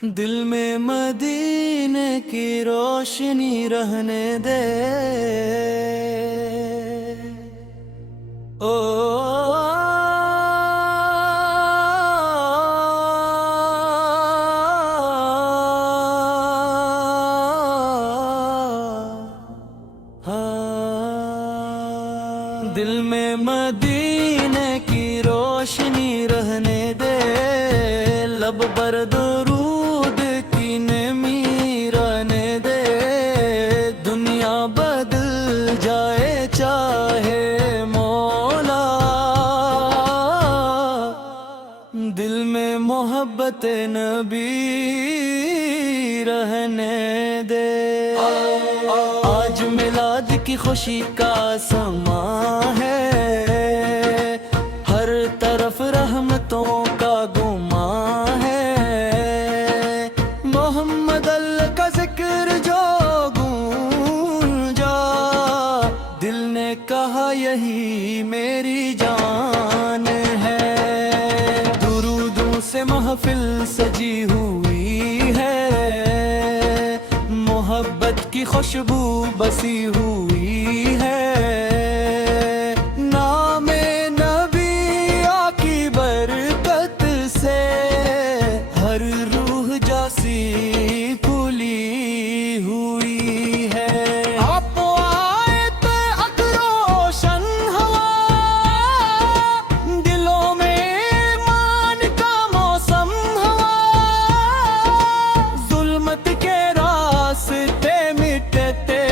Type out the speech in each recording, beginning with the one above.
دل میں مدینے کی روشنی رہنے دے او دل میں مدینے کی روشنی رہنے دے لب پر درود کی نمی رہنے دے دنیا بدل جائے چاہے مولا دل میں محبت نبی رہنے دے آج میلاد کی خوشی کا سما ہے ہر طرف رحمتوں کا گماں ہے محمد اللہ کا ذکر جو گونجا دل نے کہا یہی میری جان ہے درودوں سے محفل سجی ہوئی ہے محبت کی خوشبو بسی ہوئی ہے نام نبی کی برکت سے ہر روح جاسی کھلی ہوئی ہے آپ آئے تو روشن ہوا دلوں میں ایمان کا موسم ہوا ظلمت کے راستے مٹتے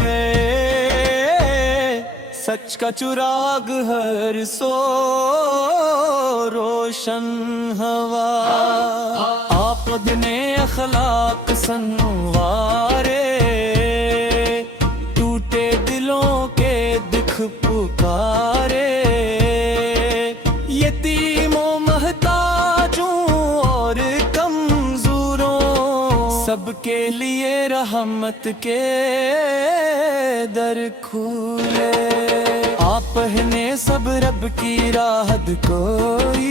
گئے سچ کا چراغ ہر سو روشن ہوا آپ نے اخلاق سنوارے ٹوٹے دلوں کے دکھ پکارے یتیموں محتاجوں اور کمزوروں سب کے لیے رحمت کے در کھولے آپ نے سب رب کی راحت کوئی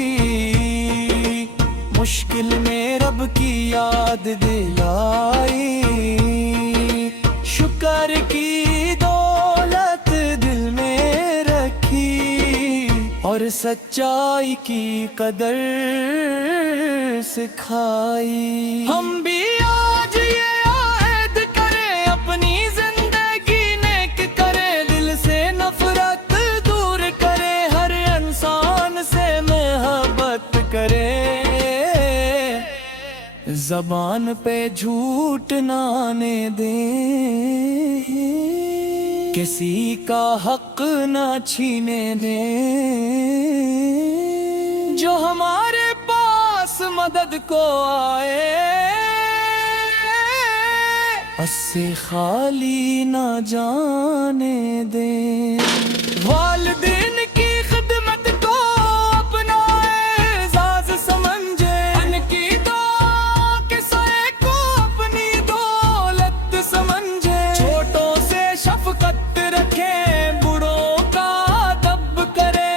مشکل میں رب کی یاد دلائی شکر کی دولت دل میں رکھی اور سچائی کی قدر سکھائی ہم بھی آج یہ عہد کریں اپنی زندگی نیک کریں دل سے نفرت دور کریں ہر انسان سے محبت کریں زبان پہ جھوٹ نہ آنے دیں کسی کا حق نہ چھینے دیں جو ہمارے پاس مدد کو آئے اس سے خالی نہ جانے دیں والدین کی خدمت کو اپنا اعزاز سمجھے ان کی دعا کے سائے کو اپنی دولت سمجھے چھوٹوں سے شفقت رکھے بڑوں کا ادب کرے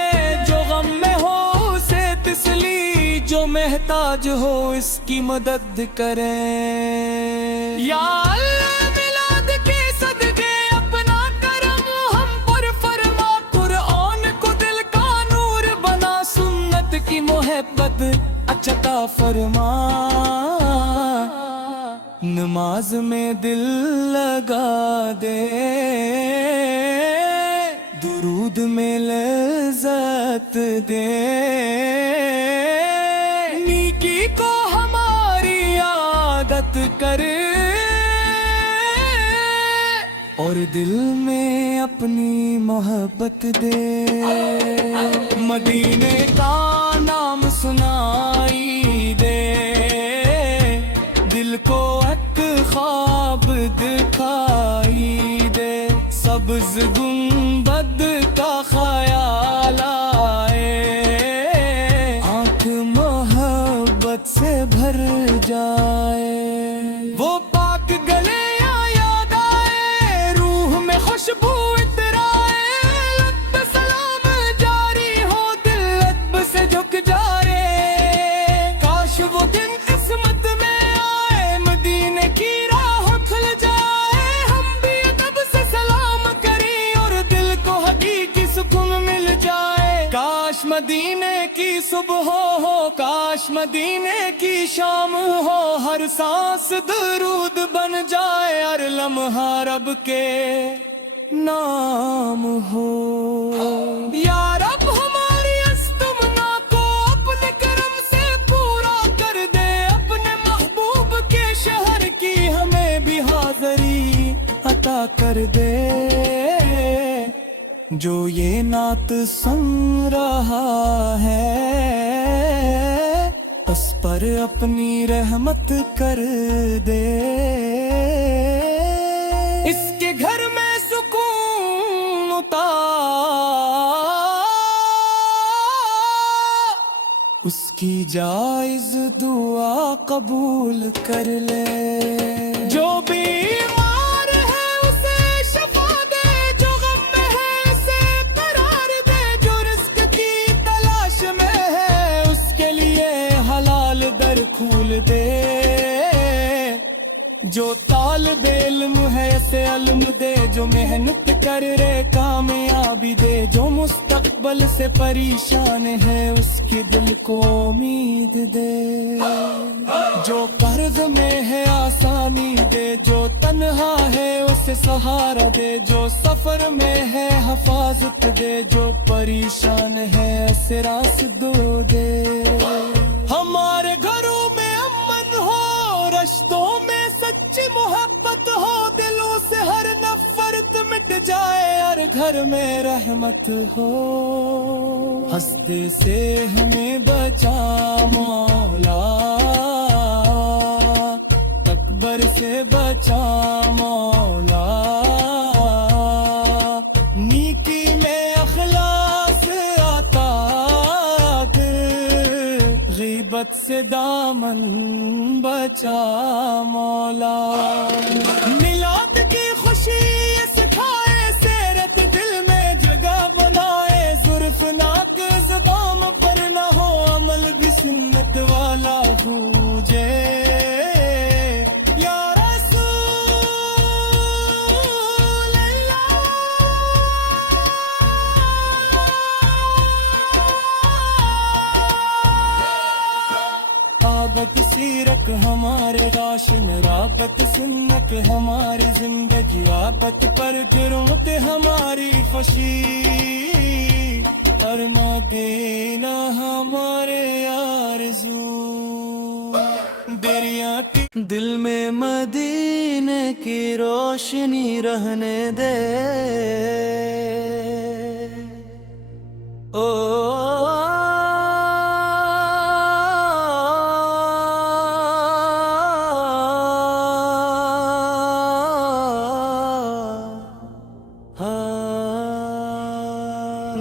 جو غم میں ہو اسے تسلی جو محتاج ہو اس کی مدد کریں یا اللہ میلاد کے صدقے اپنا کرم ہم پر فرما قرآن کو دل کا نور بنا سنت کی محبت عطا فرما نماز میں دل لگا دے درود میں لذت دے نیکی کو ہماری عادت کرے اور دل میں اپنی محبت دے مدینے کا نام سنائی دے دل کو ایک خواب دکھائی دے سبز گنبد کا خیال آئے آنکھ محبت سے بھر جائے وہ پاک گلے یاد آئے روح میں خوشبو اترائے لب سلام جاری ہو دل لب سے جھک جائے کاش وہ دن قسمت میں مدینے کی صبح ہو، کاش مدینے کی شام ہو، ہر سانس درود بن جائے، ہر لمحہ رب کے نام ہو۔ یا رب ہماری استمنا کو اپنے کرم سے پورا کر دے، اپنے محبوب کے شہر کی ہمیں بھی حاضری عطا کر دے۔ جو یہ نعت سن رہا ہے، اس پر اپنی رحمت کر دے، اس کے گھر میں سکون اتار، اس کی جائز دعا قبول کر لے۔ جو بیمار ہے اسے شفا دے، جو غم میں ہے اسے قرار دے، جو رزق کی تلاش میں ہے اس کے لیے حلال در کھول دے، جو طالب علم ہے اسے علم دے، جو محنت کر رہے کامیابی دے، جو مستقبل سے پریشان ہے اس کے دل کو امید دے، جو قرض میں ہے آسانی دے، جو تنہا ہے اسے سہارا دے، جو سفر میں ہے حفاظت دے، جو پریشان ہے اسے راستہ دے۔ ہمارے گھروں میں امن ہو، رشتوں میں سچی محبت ہو، دلوں سے ہر نفرت مٹ جائے، ہر گھر میں رحمت ہو۔ ہستے سے ہمیں بچا مولا، تکبر سے بچا مولا، نیکی میں اخلاص عطا کر، غیبت سے دامن بچا مولا۔ میلاد کی خوشی سکھائے، سیرت دل میں جگہ بنائے، زلفناک زبان پر نہ ہو، عمل بھی سنت والا ہوجے۔ یا رسول اللہ، آبت سیرک ہمارے راشن، رابط سنت ہماری زندگی، آبت پر جرمت ہماری فشی، اور مدینہ ہمارے آرزو۔ دریا کی دل میں مدینے کی روشنی رہنے دے، او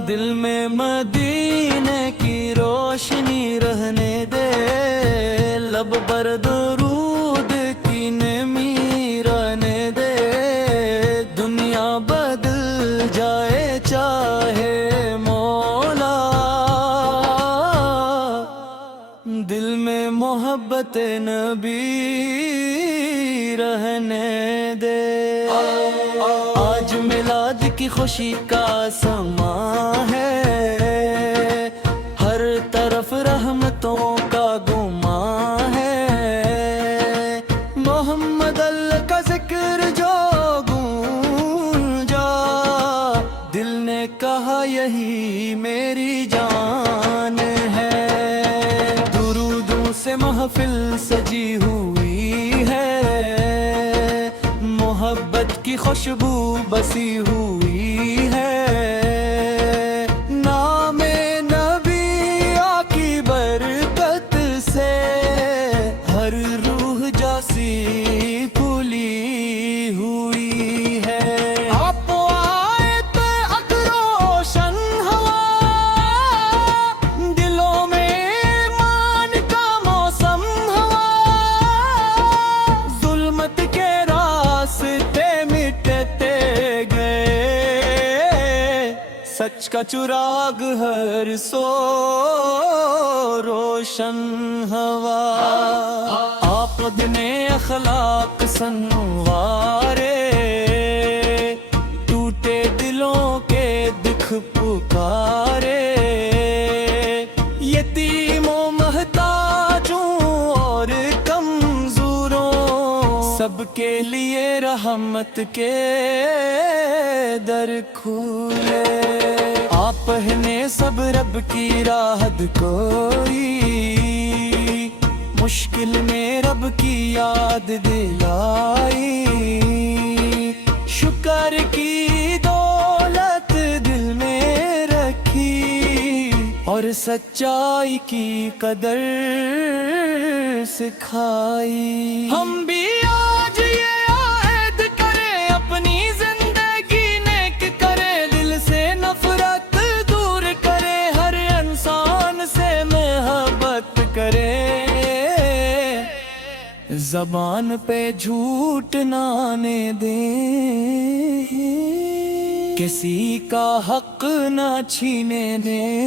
دل میں مدینے کی روشنی رہنے دے، لب پر درود کی نمی رہنے دے، دنیا بدل جائے چاہے مولا، دل میں محبت نبی رہنے دے۔ آج میلاد کی خوشی کا سما ہے، ہر طرف رحمتوں کا گمان ہے، محمد اللہ کا ذکر جو گونجا، دل نے کہا یہی میری جان ہے، درودوں سے محفل سجی ہوئی ہے، محبت کی خوشبو بسی ہوئی ہے، نام نبی کی برکت سے ہر روح جاسی کھلی ہوئی ہے۔ آپ آئے تو اکروشن ہوا، دلوں میں ایمان کا موسم ہوا، ظلمت کے راستے مٹتے گئے، سچ کا چراغ ہر سو روشن ہوا۔ آپ دن اخلاق سنوارے، ٹوٹے دلوں کے دکھ پکارے، سب کے لیے رحمت کے در کھولے. آپ پہنے سب رب کی راحت کوئی، مشکل میں رب کی یاد دلائی. شکر کی دولت دل میں رکھی اور سچائی کی قدر سکھائی. ہم بھی آج یہ عہد کریں اپنی زندگی نیک کریں، دل سے نفرت دور کریں، ہر انسان سے محبت کریں. زبان پہ جھوٹ نہ آنے دیں، کسی کا حق نہ چھینے دیں.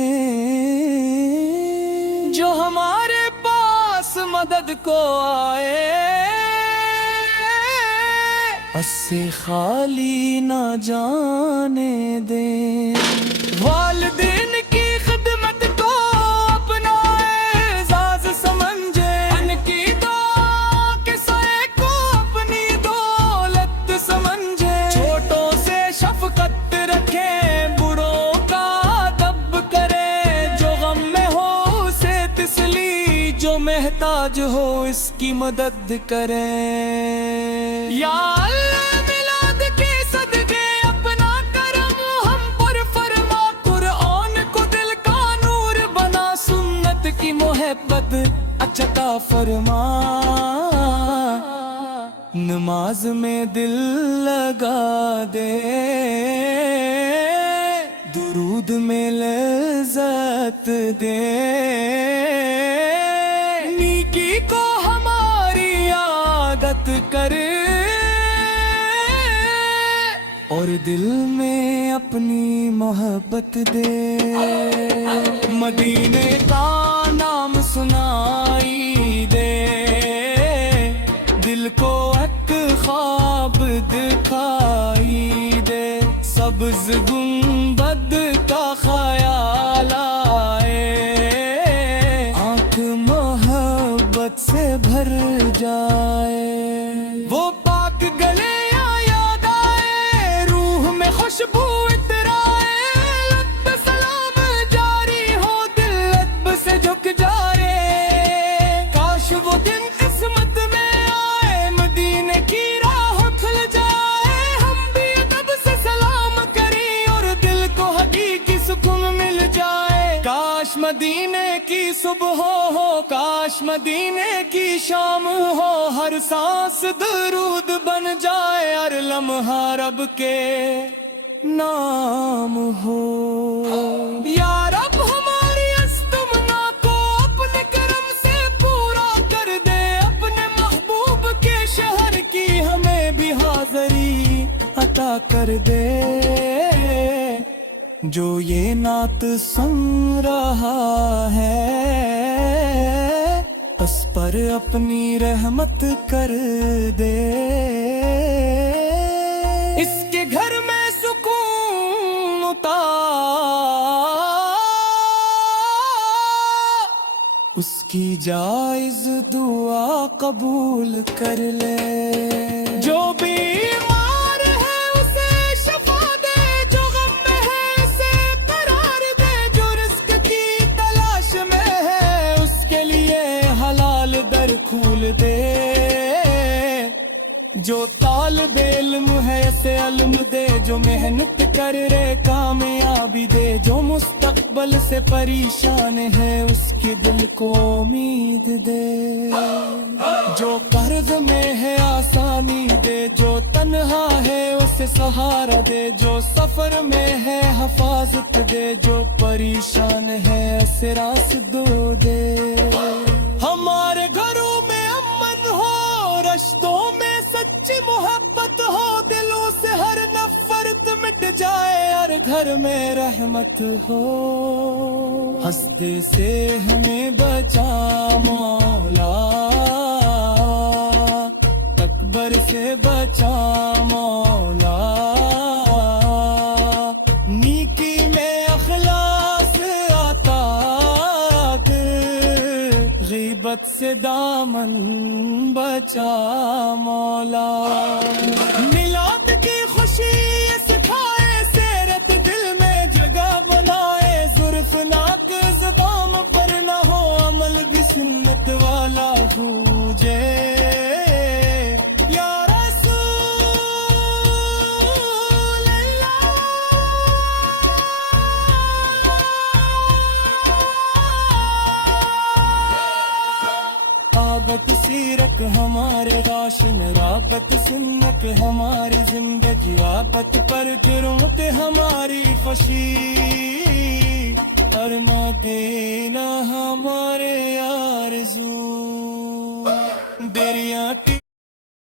جو ہمارے پاس مدد کو آئے اس سے خالی نہ جانے دیں. والدین کی خدمت کو اپنا اعزاز سمجھے، ان کی دعا کے سائے کو اپنی دولت سمجھے. چھوٹوں سے شفقت رکھیں، بڑوں کا ادب کریں، جو غم میں ہو اسے تسلی، جو محتاج ہو اس کی مدد کریں. یا اللہ میلاد کے صدقے اپنا کرم ہم پر فرما، قرآن کو دل کا نور بنا، سنت کی محبت عطا فرما. نماز میں دل لگا دے، درود میں لذت دے، نیکی کو ہماری عادت کر اور دل میں اپنی محبت دے. مدینے کا نام سنائی دے، دل کو ایک خواب دکھائی دے. سبز گنبد کا خیال آئے، آنکھ محبت سے بھر جائے. وہ پاک گلے یاد آئے، روح میں خوشبو اترائے، لب سلام جاری ہو، دل لب سے جھک جائے. کاش وہ دن قسمت میں آئے، مدینے کی راہ کھل جائے، ہم بھی ادب سے سلام کریں اور دل کو حقیقی سکون مل جائے. کاش مدینے کی صبح ہو، کاش مدینے کی شام ہو، ہر سانس درود بن جائے، ہر لمحہ رب کے نام ہو. یا رب ہماری استمنا کو اپنے کرم سے پورا کر دے، اپنے محبوب کے شہر کی ہمیں بھی حاضری عطا کر دے. جو یہ نعت سن رہا ہے اس پر اپنی رحمت کر دے. اس کے گھر میں سکون عطا، اس کی جائز دعا قبول کر لے. جو بیمار ہے اسے شفا دے، جو غم میں ہے اسے قرار دے، جو رزق کی تلاش میں ہے اس کے لیے حلال در کھول دے. جو طالب علم ہے اسے علم دے، جو محنت کر رہے کامیابی دے، جو مستقبل سے پریشان ہے اس کے دل کو امید دے. جو قرض میں ہے آسانی دے، جو تنہا ہے اسے سہارا دے، جو سفر میں ہے حفاظت دے، جو پریشان ہے اسے راستہ دے. ہمارے گھروں میں امن ہو، رشتوں میں سچی محبت ہو، دلوں سے ہر نفرت مٹ جائے، ہر گھر میں رحمت ہو. ہستے سے ہمیں بچا مولا، تکبر سے بچا مولا، نیکی میں اخلاص عطا کر، غیبت سے دامن بچا مولا میلاد کی خوشی سکھائے سیرت دل میں جگہ بنائے زلف ناک زبان پر نہ ہو عمل بھی سنت والا گونجے یا رسول اللہ آبت سیرت ہمارے راشن رابط سنت ہماری زندگی آبت پر جرمت ہماری فشی اور مدینہ ہمارے آرزو دریاں